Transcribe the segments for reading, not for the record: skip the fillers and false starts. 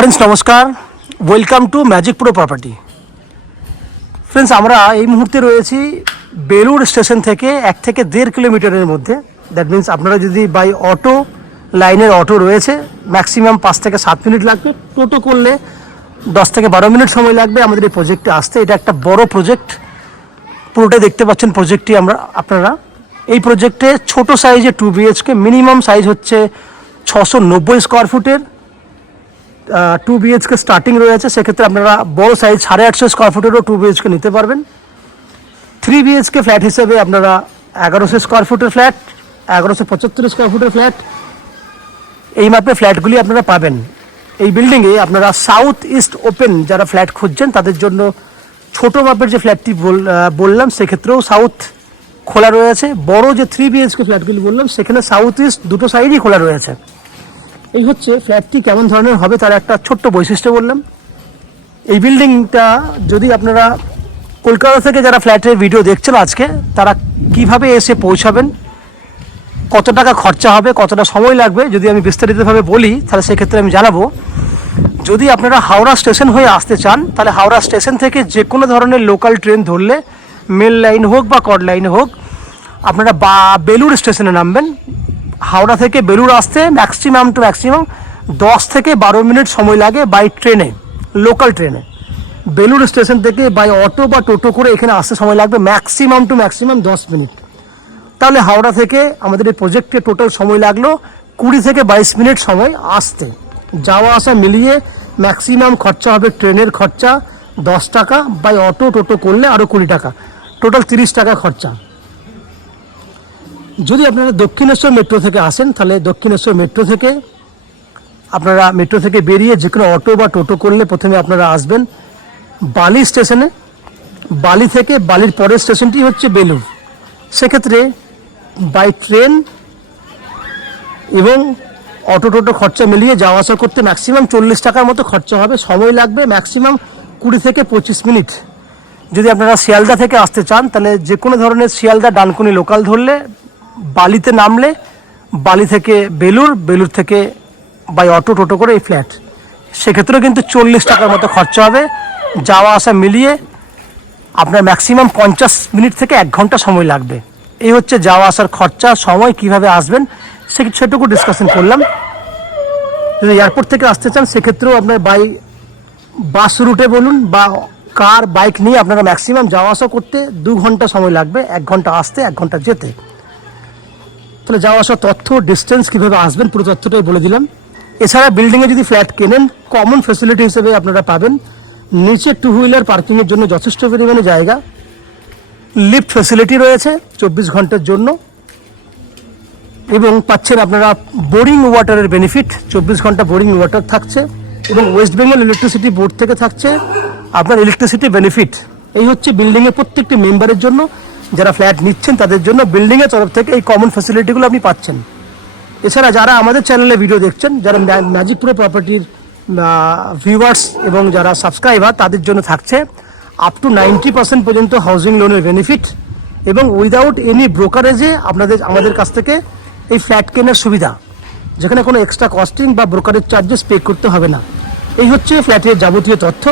Friends नमस्कार welcome to Magic Pro Property. Friends আমরা এই মুহূর্তে রয়েছি বেলুড় স্টেশন থেকে 1 থেকে 1.5 কিলোমিটারের মধ্যে। দ্যাট মিন্স আপনারা যদি বাই অটো লাইনের অটো রয়েছে ম্যাক্সিমাম 5 থেকে 7 মিনিট লাগবে, টোটো করলে 10 থেকে 12 মিনিট সময় লাগবে আমাদের এই প্রজেক্টে আসতে। এটা একটা বড় প্রজেক্ট, পুরোটা দেখতে পাচ্ছেন প্রজেক্টটি। আপনারা এই প্রজেক্টে ছোট সাইজে 2 বিএইচকে, মিনিমাম সাইজ হচ্ছে 690 স্কোয়ার ফুটের 2 বিএইচকে স্টার্টিং রয়েছে। সেক্ষেত্রে আপনারা বড় সাইজ 850 স্কোয়ার ফুটেরও 2 বিএইচকে নিতে পারবেন। 3 বিএইচকে ফ্ল্যাট হিসেবে আপনারা 1100 স্কোয়ার ফুটের ফ্ল্যাট, 1175 স্কোয়ার ফুটের ফ্ল্যাট, এই মাপে ফ্ল্যাটগুলি আপনারা পাবেন। এই বিল্ডিংয়ে আপনারা সাউথ ইস্ট ওপেন যারা ফ্ল্যাট খুঁজছেন তাদের জন্য ছোটো মাপের যে ফ্ল্যাটটি বললাম সেক্ষেত্রেও সাউথ খোলা রয়েছে। বড় যে 3 বিএইচকে ফ্ল্যাটগুলি বললাম সেখানে সাউথ ইস্ট দুটো সাইডই খোলা রয়েছে। এই হচ্ছে ফ্ল্যাটটি কেমন ধরনের হবে তার একটা ছোট্ট বৈশিষ্ট্য বললাম। এই বিল্ডিংটা যদি আপনারা কলকাতা থেকে যারা ফ্ল্যাটের ভিডিও দেখছেন আজকে, তারা কিভাবে এসে পৌঁছাবেন, কত টাকা খরচা হবে, কতটা সময় লাগবে, যদি আমি বিস্তারিতভাবে বলি তাহলে সেক্ষেত্রে আমি জানাবো। যদি আপনারা হাওড়া স্টেশন হয়ে আসতে চান তাহলে হাওড়া স্টেশন থেকে যে কোনো ধরনের লোকাল ট্রেন ধরলে, মেল লাইন হোক বা কড লাইন হোক, আপনারা বেলুড় স্টেশনে নামবেন। হাওড়া থেকে বেলুড় আসতে ম্যাক্সিমাম 10 থেকে 12 মিনিট সময় লাগে বাই ট্রেনে, লোকাল ট্রেনে। বেলুড় স্টেশন থেকে বাই অটো বা টোটো করে এখানে আসতে সময় লাগবে ম্যাক্সিমাম 10 মিনিট। তাহলে হাওড়া থেকে আমাদের এই প্রজেক্টে টোটাল সময় লাগলো 20 থেকে 22 মিনিট সময় আসতে। যাওয়া আসা মিলিয়ে ম্যাক্সিমাম খরচা হবে ট্রেনের খরচা 10 টাকা, বাই অটো টোটো করলে আরও 20 টাকা, টোটাল 30 টাকা খরচা। যদি আপনারা দক্ষিণেশ্বর মেট্রো থেকে আসেন তাহলে দক্ষিণেশ্বর মেট্রো থেকে আপনারা মেট্রো থেকে বেরিয়ে যে কোনো অটো বা টোটো করলে প্রথমে আপনারা আসবেন বালি স্টেশনে। বালি থেকে বালির পরের স্টেশনটি হচ্ছে বেলুড়। সেক্ষেত্রে বাই ট্রেন এবং অটো টোটো খরচা মিলিয়ে যাওয়া আসা করতে ম্যাক্সিমাম 40 টাকার মতো খরচা হবে। সময় লাগবে ম্যাক্সিমাম 20 থেকে 25 মিনিট। যদি আপনারা শিয়ালদা থেকে আসতে চান তাহলে যে কোনো ধরনের শিয়ালদা ডানকুনি লোকাল ধরলে, বালিতে নামলে বালি থেকে বেলুড়, বেলুড় থেকে বাই অটো টোটো করে এই ফ্ল্যাট, সেক্ষেত্রেও কিন্তু 40 টাকার মতো খরচা হবে। যাওয়া আসা মিলিয়ে আপনার ম্যাক্সিমাম 50 মিনিট থেকে 1 ঘন্টা সময় লাগবে। এই হচ্ছে যাওয়া আসার খরচা, সময়, কিভাবে আসবেন সেটুকু ডিসকাশন করলাম। যদি এয়ারপোর্ট থেকে আসতে চান সেক্ষেত্রেও আপনার বাই বাস রুটে বলুন বা কার বাইক নিয়ে আপনারা ম্যাক্সিমাম যাওয়া আসা করতে 2 ঘন্টা সময় লাগবে, 1 ঘন্টা আসতে 1 ঘন্টা যেতে। তাহলে যাওয়া আসা তথ্য, ডিস্টেন্স, কীভাবে আসবেন পুরো তথ্যটাই বলে দিলাম। এছাড়া বিল্ডিংয়ে যদি ফ্ল্যাট কেনেন কমন ফ্যাসিলিটি হিসেবে আপনারা পাবেন নিচে 2 হুইলার পার্কিংয়ের জন্য যথেষ্ট পরিমাণে জায়গা, লিফট ফ্যাসিলিটি রয়েছে 24 ঘন্টার জন্য, এবং পাচ্ছেন আপনারা বোরিং ওয়াটারের বেনিফিট, 24 ঘন্টা বোরিং ওয়াটার থাকছে, এবং ওয়েস্ট বেঙ্গল ইলেকট্রিসিটি বোর্ড থেকে থাকছে আপনার ইলেকট্রিসিটি বেনিফিট। এই হচ্ছে বিল্ডিংয়ের প্রত্যেকটি মেম্বারের জন্য, যারা ফ্ল্যাট নিচ্ছেন তাদের জন্য বিল্ডিংয়ের তরফ থেকে এই কমন ফ্যাসিলিটিগুলো আপনি পাচ্ছেন। এছাড়া যারা আমাদের চ্যানেলে ভিডিও দেখছেন, যারা ম্যাজিক প্রো প্রপার্টির ভিউয়ার্স এবং যারা সাবস্ক্রাইবার, তাদের জন্য থাকছে আপ টু 90% পর্যন্ত হাউজিং লোনের বেনিফিট, এবং উইদাউট এনি ব্রোকারেজে আমাদের কাছ থেকে এই ফ্ল্যাট কেনার সুবিধা, যেখানে কোনো এক্সট্রা কস্টিং বা ব্রোকারেজ চার্জেস পে করতে হবে না। এই হচ্ছে ফ্ল্যাটের যাবতীয় তথ্য।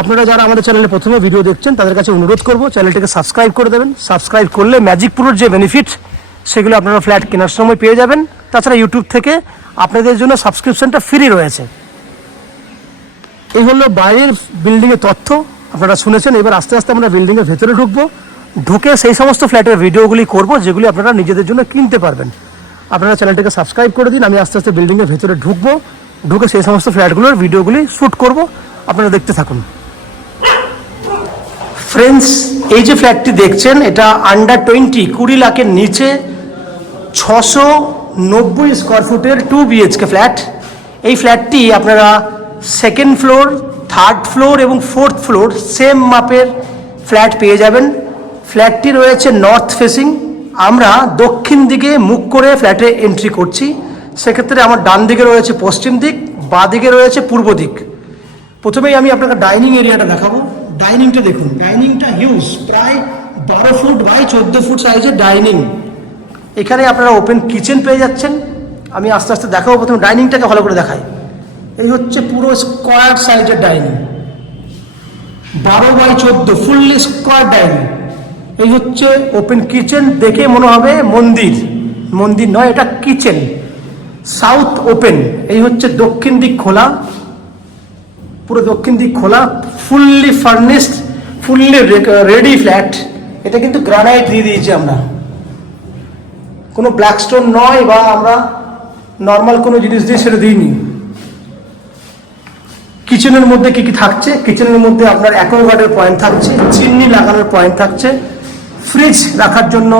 আপনারা যারা আমাদের চ্যানেলে প্রথমে ভিডিও দেখছেন তাদের কাছে অনুরোধ করব চ্যানেলটিকে সাবস্ক্রাইব করে দেবেন। সাবস্ক্রাইব করলে ম্যাজিক প্রোর যে বেনিফিট সেগুলো আপনারা ফ্ল্যাট কেনার সময় পেয়ে যাবেন। তাছাড়া ইউটিউব থেকে আপনাদের জন্য সাবস্ক্রিপশনটা ফ্রি রয়েছে। এই হলো বাইরের বিল্ডিংয়ের তথ্য, আপনারা শুনেছেন। এবার আস্তে আস্তে আমরা বিল্ডিংয়ের ভেতরে ঢুকে সেই সমস্ত ফ্ল্যাটের ভিডিওগুলি করব যেগুলি আপনারা নিজেদের জন্য কিনতে পারবেন। আপনারা চ্যানেলটিকে সাবস্ক্রাইব করে দিন। আমি আস্তে আস্তে বিল্ডিংয়ের ভেতরে ঢুকে সেই সমস্ত ফ্ল্যাটগুলোর ভিডিওগুলি শ্যুট করব, আপনারা দেখতে থাকুন। ফ্রেন্ডস, এই যে ফ্ল্যাটটি দেখছেন এটা আন্ডার 20 লাখের নিচে 690 স্কোয়ার ফুটের 2 বিএইচকে ফ্ল্যাট। এই ফ্ল্যাটটি আপনারা 2nd ফ্লোর, 3rd ফ্লোর এবং 4th ফ্লোর সেম মাপের ফ্ল্যাট পেয়ে যাবেন। ফ্ল্যাটটি রয়েছে নর্থ ফেসিং। আমরা দক্ষিণ দিকে মুখ করে ফ্ল্যাটে এন্ট্রি করছি। সেক্ষেত্রে আমার ডান দিকে রয়েছে পশ্চিম দিক, বাঁ দিকে রয়েছে পূর্ব দিক। প্রথমেই আমি আপনাকে ডাইনিং এরিয়াটা দেখাবো। ডাইনিংটা দেখুন, ডাইনিংটা হিউজ, প্রায় 12 ফুট বাই 14 ফুট সাইজের ডাইনিং। এখানে আপনারা ওপেন কিচেন পেয়ে যাচ্ছেন। আমি আস্তে আস্তে দেখাবো, প্রথমে ডাইনিংটাকে ভালো করে দেখাই। এই হচ্ছে পুরো স্কোয়ার সাইজের dining, 12x14 fully square dining. এই হচ্ছে ওপেন কিচেন, দেখে মনে হবে মন্দির, মন্দির নয়, এটা কিচেন, সাউথ ওপেন। এই হচ্ছে দক্ষিণ দিক খোলা, পুরো দক্ষিণ দিক খোলা, fully furnished, fully ready flat. এটা কিন্তু গ্রানাইট দিয়ে দিয়েছি আমরা, কোনো ব্ল্যাক স্টোন নয় বা আমরা নর্মাল কোনো জিনিস দিয়ে সেটা দিইনি। কিচেনের মধ্যে কি কি থাকছে, কিচেনের মধ্যে আপনার অ্যাকোয়াগার্ডের পয়েন্ট থাকছে, চিমনি লাগানোর পয়েন্ট থাকছে, ফ্রিজ রাখার জন্য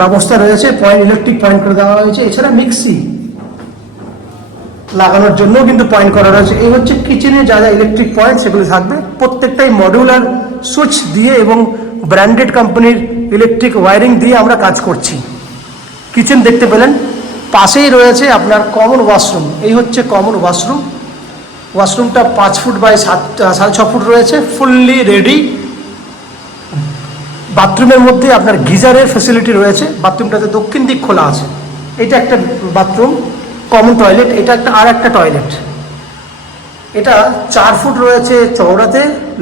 ব্যবস্থা রয়েছে, পয়েন্ট ইলেকট্রিক পয়েন্ট করে দেওয়া হয়েছে, এছাড়া মিক্সি লাগানোর জন্য কিন্তু পয়েন্ট করা রয়েছে। এই হচ্ছে কিচেনে যা যা ইলেকট্রিক পয়েন্ট সেগুলো থাকবে, প্রত্যেকটাই মডিউলার সুইচ দিয়ে এবং ব্র্যান্ডেড কোম্পানির ইলেকট্রিক ওয়্যারিং দিয়ে আমরা কাজ করছি। কিচেন দেখতে পেলেন, পাশেই রয়েছে আপনার কমন ওয়াশরুম। এই হচ্ছে কমন ওয়াশরুম, ওয়াশরুমটা 5 ফুট বাই 6.5 ফুট রয়েছে, ফুললি রেডি। বাথরুমের মধ্যে আপনার গিজারের ফ্যাসিলিটি রয়েছে, বাথরুমটাতে দক্ষিণ দিক খোলা আছে। এটা একটা বাথরুম, কমন টয়লেট, এটা একটা টয়লেট। এটা 4 ফুট রয়েছে চওড়াতে,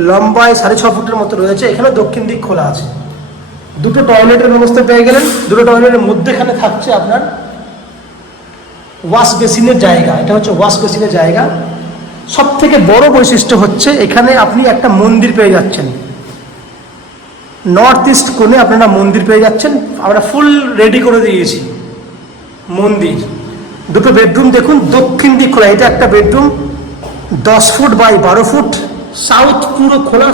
লম্বায় 6.5 ফুটের মতো রয়েছে, এখানে দক্ষিণ দিক খোলা আছে। দুটো টয়লেটের ব্যবস্থা পেয়ে গেলেন। দুটো টয়লেটের মধ্যেখানে থাকছে আপনার ওয়াশ বেসিনের জায়গা, এটা হচ্ছে ওয়াশ বেসিনের জায়গা। সব থেকে বড় বৈশিষ্ট্য হচ্ছে এখানে আপনি একটা মন্দির পেয়ে যাচ্ছেন, নর্থ ইস্ট কোণে আপনারা মন্দির পেয়ে যাচ্ছেন, আমরা ফুল রেডি করে দিয়েছি মন্দির। দুটো বেডরুম দেখুন, দক্ষিণ দিক খোলা, এটা একটা bedroom 10 foot by 12 foot, south পুরো খোলা।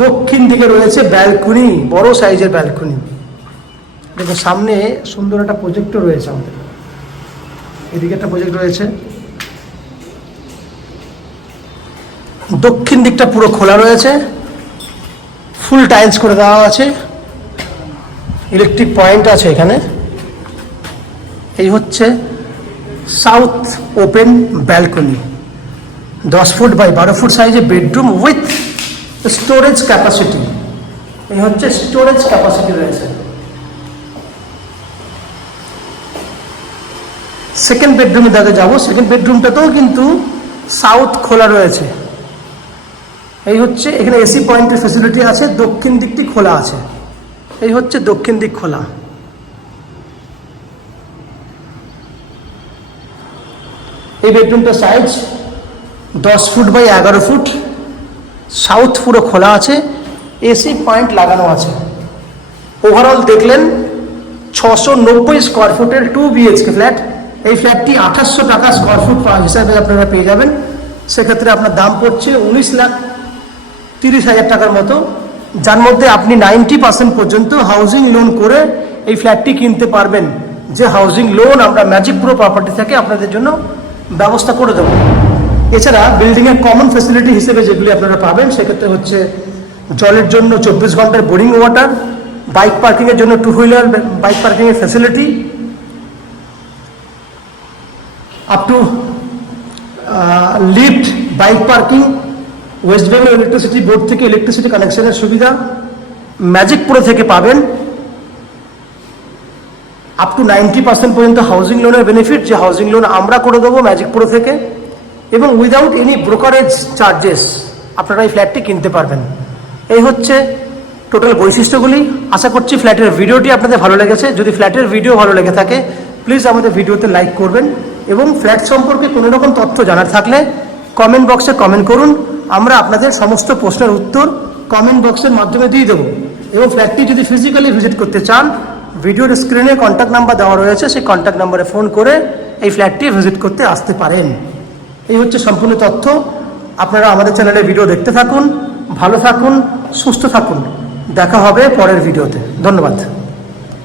দক্ষিণ দিকে রয়েছে ব্যালকনি, বড় সাইজের ব্যালকনি। দেখুন সামনে সুন্দর একটা প্রজেক্টর রয়েছে আমাদের, এদিকে একটা প্রজেক্ট রয়েছে। দক্ষিণ দিকটা পুরো খোলা রয়েছে, ফুল টাইলস করে দেওয়া আছে, ইলেকট্রিক পয়েন্ট আছে এখানে। এই হচ্ছে south open balcony, 10 foot by 12 foot সাইজে বেডরুম উইথ স্টোরেজ ক্যাপাসিটি। এই হচ্ছে স্টোরেজ ক্যাপাসিটি রয়েছে। সেকেন্ড বেডরুমে দেখে যাব, সেকেন্ড বেডরুমটাতেও কিন্তু সাউথ খোলা রয়েছে। এই হচ্ছে এখানে এসি পয়েন্টের ফ্যাসিলিটি আছে, দক্ষিণ দিকটি খোলা আছে। এই হচ্ছে দক্ষিণ দিক খোলা। এই বেডরুমটার size 10 foot by 11 foot, south পুরো খোলা আছে, এসি পয়েন্ট লাগানো আছে। ওভারঅল দেখলেন 690 স্কোয়ার ফুটের 2 BHK ফ্ল্যাট। এই ফ্ল্যাটটি 2800 টাকা স্কোয়ার ফুট হিসাবে আপনারা পেয়ে যাবেন। সেক্ষেত্রে আপনার দাম পড়ছে 19,30,000 টাকার মতো, যার মধ্যে আপনি 90% পর্যন্ত হাউজিং লোন করে এই ফ্ল্যাটটি কিনতে পারবেন। যে হাউজিং লোন আমরা ম্যাজিক প্রো প্রপার্টি থেকে আপনাদের জন্য ব্যবস্থা করে দেবো। এছাড়া বিল্ডিংয়ের কমন ফ্যাসিলিটি হিসেবে যেগুলি আপনারা পাবেন সেক্ষেত্রে হচ্ছে জলের জন্য 24 ঘন্টার বোরিং ওয়াটার, বাইক পার্কিংয়ের জন্য 2 হুইলার বাইক পার্কিংয়ের facility, up to lift bike parking, West Bengal electricity board থেকে ইলেকট্রিসিটি কানেকশনের সুবিধা ম্যাজিক প্রো থেকে পাবেন। আপ টু 90% পর্যন্ত হাউজিং লোনের বেনিফিট, যে হাউজিং লোন আমরা করে দেবো ম্যাজিক প্রো থেকে, এবং উইদাউট এনি ব্রোকারেজ চার্জেস আপনারা এই ফ্ল্যাটটি কিনতে পারবেন। এই হচ্ছে টোটাল বৈশিষ্ট্যগুলি। আশা করছি ফ্ল্যাটের ভিডিওটি আপনাদের ভালো লেগেছে। যদি ফ্ল্যাটের ভিডিও ভালো লেগে থাকে প্লিজ আমাদের ভিডিওতে লাইক করবেন, এবং ফ্ল্যাট সম্পর্কে কোনো রকম তথ্য জানার থাকলে কমেন্ট বক্সে কমেন্ট করুন। আমরা আপনাদের সমস্ত প্রশ্নের উত্তর কমেন্ট বক্সের মাধ্যমে দিয়ে দেবো। এবং ফ্ল্যাটটি যদি ফিজিক্যালি ভিজিট করতে চান, ভিডিওর স্ক্রিনে কন্ট্যাক্ট নাম্বার দেওয়া রয়েছে, সেই কন্ট্যাক্ট নাম্বারে ফোন করে এই ফ্ল্যাটটি ভিজিট করতে আসতে পারেন। এই হচ্ছে সম্পূর্ণ তথ্য। আপনারা আমাদের চ্যানেলে ভিডিও দেখতে থাকুন, ভালো থাকুন, সুস্থ থাকুন। দেখা হবে পরের ভিডিওতে। ধন্যবাদ।